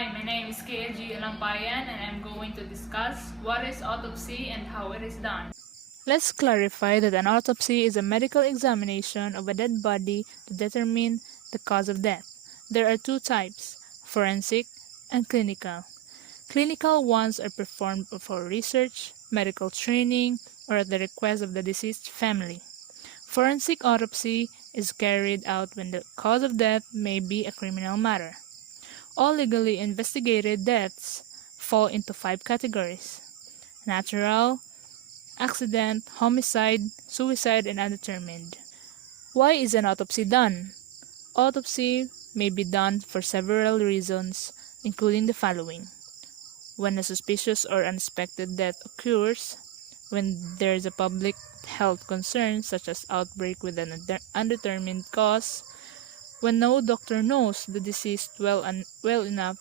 Hi, my name is K.G. Alampayan and I'm going to discuss what is autopsy and how it is done. Let's clarify that an autopsy is a medical examination of a dead body to determine the cause of death. There are two types, forensic and clinical. Clinical ones are performed for research, medical training, or at the request of the deceased family. Forensic autopsy is carried out when the cause of death may be a criminal matter. All legally investigated deaths fall into 5 categories: natural, accident, homicide, suicide, and undetermined. Why is an autopsy done? Autopsy may be done for several reasons, including the following: when a suspicious or unexpected death occurs, when there is a public health concern such as outbreak with an undetermined cause, when no doctor knows the deceased well enough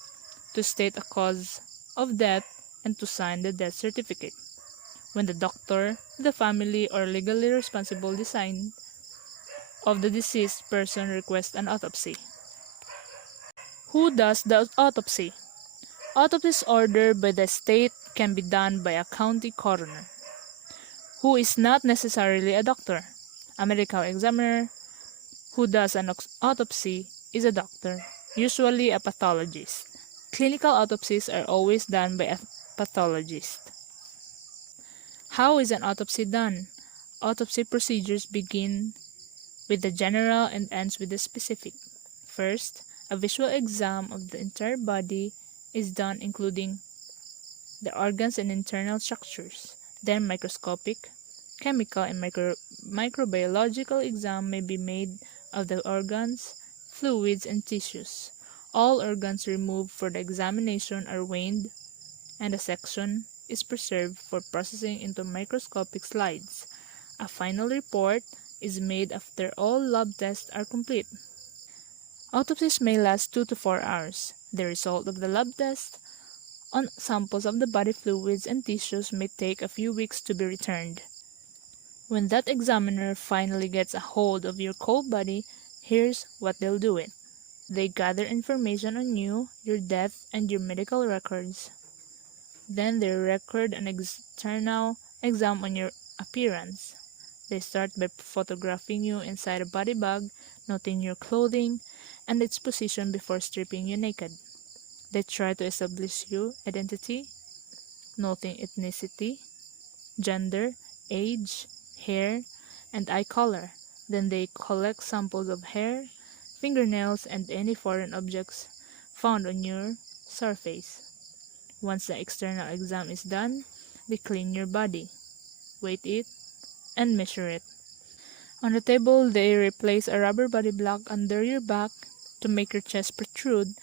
to state a cause of death and to sign the death certificate, when the doctor, the family, or legally responsible design of the deceased person requests an autopsy. Who does the autopsy? Autopsies ordered by the state can be done by a county coroner, who is not necessarily a doctor. A medical examiner who does an autopsy is a doctor, usually a pathologist. Clinical autopsies are always done by a pathologist. How is an autopsy done? Autopsy procedures begin with the general and ends with the specific. First, a visual exam of the entire body is done, including the organs and internal structures. Then microscopic, chemical, and microbiological exam may be made of the organs, fluids, and tissues. All organs removed for the examination are weighed, and a section is preserved for processing into microscopic slides. A final report is made after all lab tests are complete. Autopsies may last 2 to 4 hours. The result of the lab test on samples of the body fluids and tissues may take a few weeks to be returned. When that examiner finally gets a hold of your cold body, here's what they'll do it. They gather information on you, your death, and your medical records. Then they record an external exam on your appearance. They start by photographing you inside a body bag, noting your clothing and its position before stripping you naked. They try to establish your identity, noting ethnicity, gender, age, hair, and eye color. Then they collect samples of hair, fingernails, and any foreign objects found on your surface. Once the external exam is done, they clean your body, weight it, and measure it. On the table, they replace a rubber body block under your back to make your chest protrude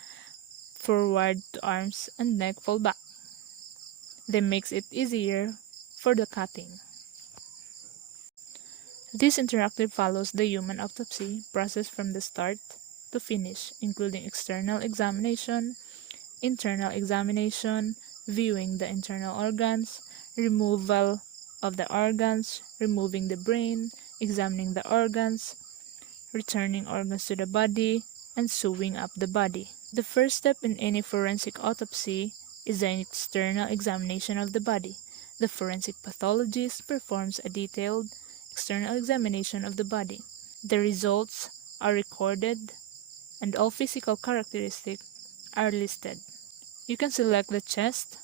forward to arms and neck fall back. They makes it easier for the cutting. This interactive follows the human autopsy process from the start to finish, including external examination, internal examination, viewing the internal organs, removal of the organs, removing the brain, examining the organs, returning organs to the body, and sewing up the body. The first step in any forensic autopsy is the external examination of the body. The forensic pathologist performs a detailed external examination of the body. The results are recorded, and all physical characteristics are listed. You can select the chest,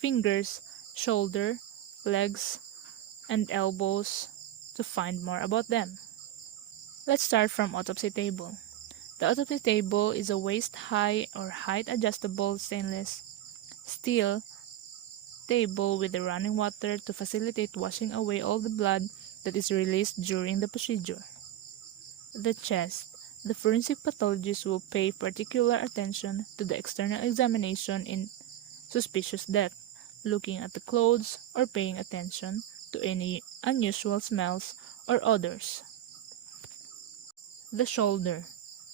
fingers, shoulder, legs, and elbows to find more about them. Let's start from autopsy table. The autopsy table is a waist-high or height-adjustable stainless steel table with the running water to facilitate washing away all the blood that is released during the procedure. The chest. The forensic pathologist will pay particular attention to the external examination in suspicious death, looking at the clothes or paying attention to any unusual smells or odors. The shoulder.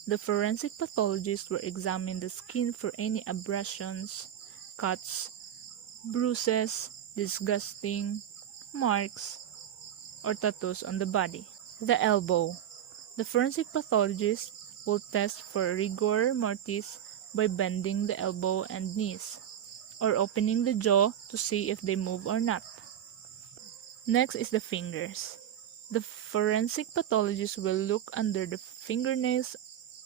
The forensic pathologist will examine the skin for any abrasions, cuts, bruises, disgusting marks, or tattoos on the body. The elbow. The forensic pathologist will test for rigor mortis by bending the elbow and knees, or opening the jaw to see if they move or not. Next is the fingers. The forensic pathologist will look under the fingernails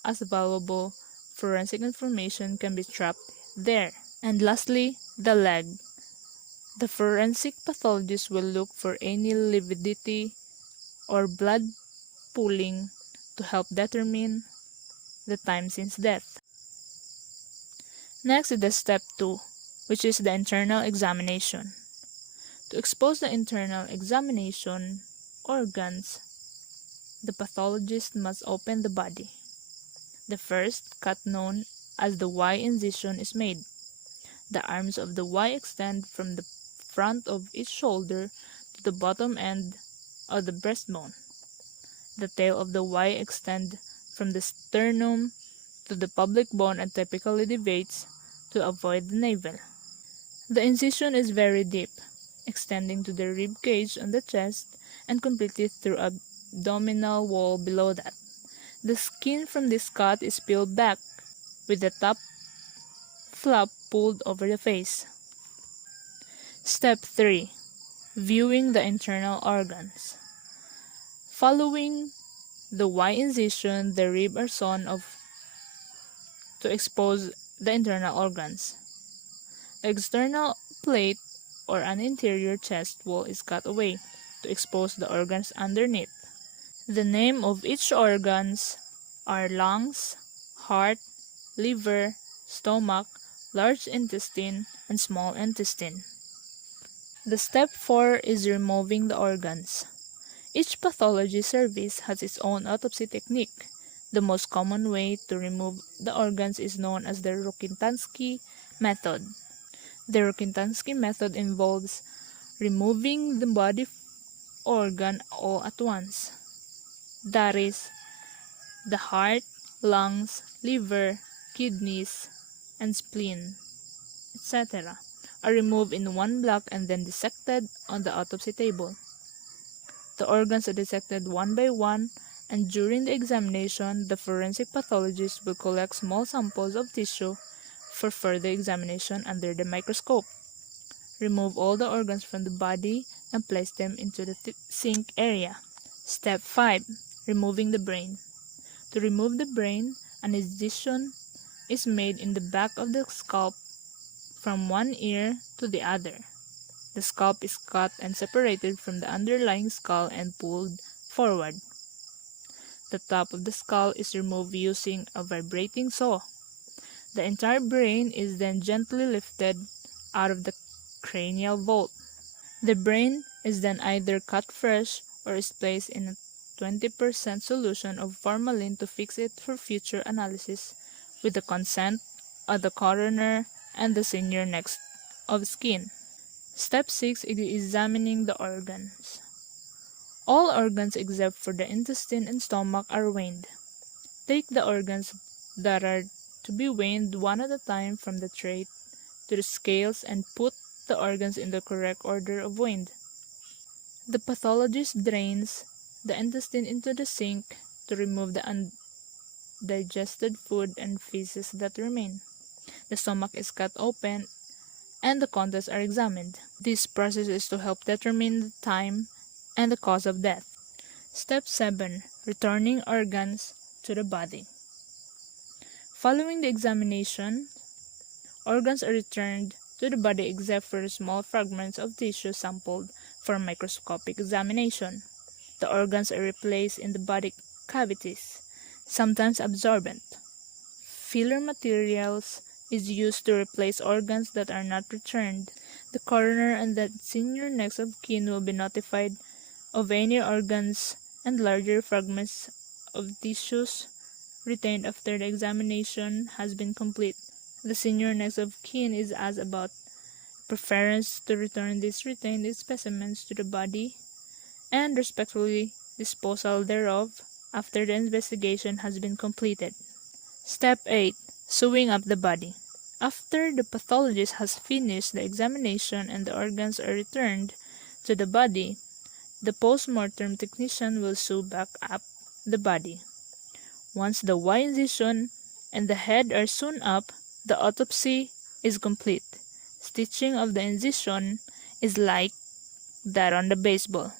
as valuable forensic information can be trapped there. And lastly, the leg. The forensic pathologist will look for any lividity or blood pooling to help determine the time since death. Next is the step 2, which is the internal examination. To expose the internal examination organs, the pathologist must open the body. The first cut, known as the Y incision, is made. The arms of the Y extend from the front of each shoulder to the bottom end of the breastbone. The tail of the Y extends from the sternum to the pubic bone and typically deviates to avoid the navel. The incision is very deep, extending to the rib cage on the chest and completely through abdominal wall below that. The skin from this cut is peeled back, with the top flap pulled over the face. Step 3. Viewing the internal organs. Following the Y incision, the ribs are sawn off to expose the internal organs. The external plate or an interior chest wall is cut away to expose the organs underneath. The name of each organs are lungs, heart, liver, stomach, large intestine, and small intestine. The step 4 is removing the organs. Each pathology service has its own autopsy technique. The most common way to remove the organs is known as the Rokitansky method. The Rokitansky method involves removing the body organ all at once. That is, the heart, lungs, liver, kidneys, and spleen, etc. are removed in one block and then dissected on the autopsy table. The organs are dissected one by one, and during the examination, the forensic pathologist will collect small samples of tissue for further examination under the microscope. Remove all the organs from the body and place them into the sink area. Step 5. Removing the brain. To remove the brain, an incision is made in the back of the scalp from one ear to the other. The scalp is cut and separated from the underlying skull and pulled forward. The top of the skull is removed using a vibrating saw. The entire brain is then gently lifted out of the cranial vault. The brain is then either cut fresh or is placed in a 20% solution of formalin to fix it for future analysis with the consent of the coroner and the senior next of kin. Step 6 is examining the organs. All organs except for the intestine and stomach are weighed. Take the organs that are to be weighed one at a time from the tray to the scales and put the organs in the correct order of weighing. The pathologist drains the intestine into the sink to remove the undigested food and feces that remain. The stomach is cut open and the contents are examined. This process is to help determine the time and the cause of death. Step 7. Returning organs to the body. Following the examination, organs are returned to the body except for small fragments of tissue sampled for microscopic examination. The organs are replaced in the body cavities, sometimes absorbent. Filler materials is used to replace organs that are not returned. The coroner and the senior next of kin will be notified of any organs and larger fragments of tissues retained after the examination has been complete. The senior next of kin is asked about preference to return these retained specimens to the body and respectfully disposal thereof after the investigation has been completed. Step 8. Sewing up the body. After the pathologist has finished the examination and the organs are returned to the body, the post-mortem technician will sew back up the body. Once the Y incision and the head are sewn up, the autopsy is complete. Stitching of the incision is like that on the baseball.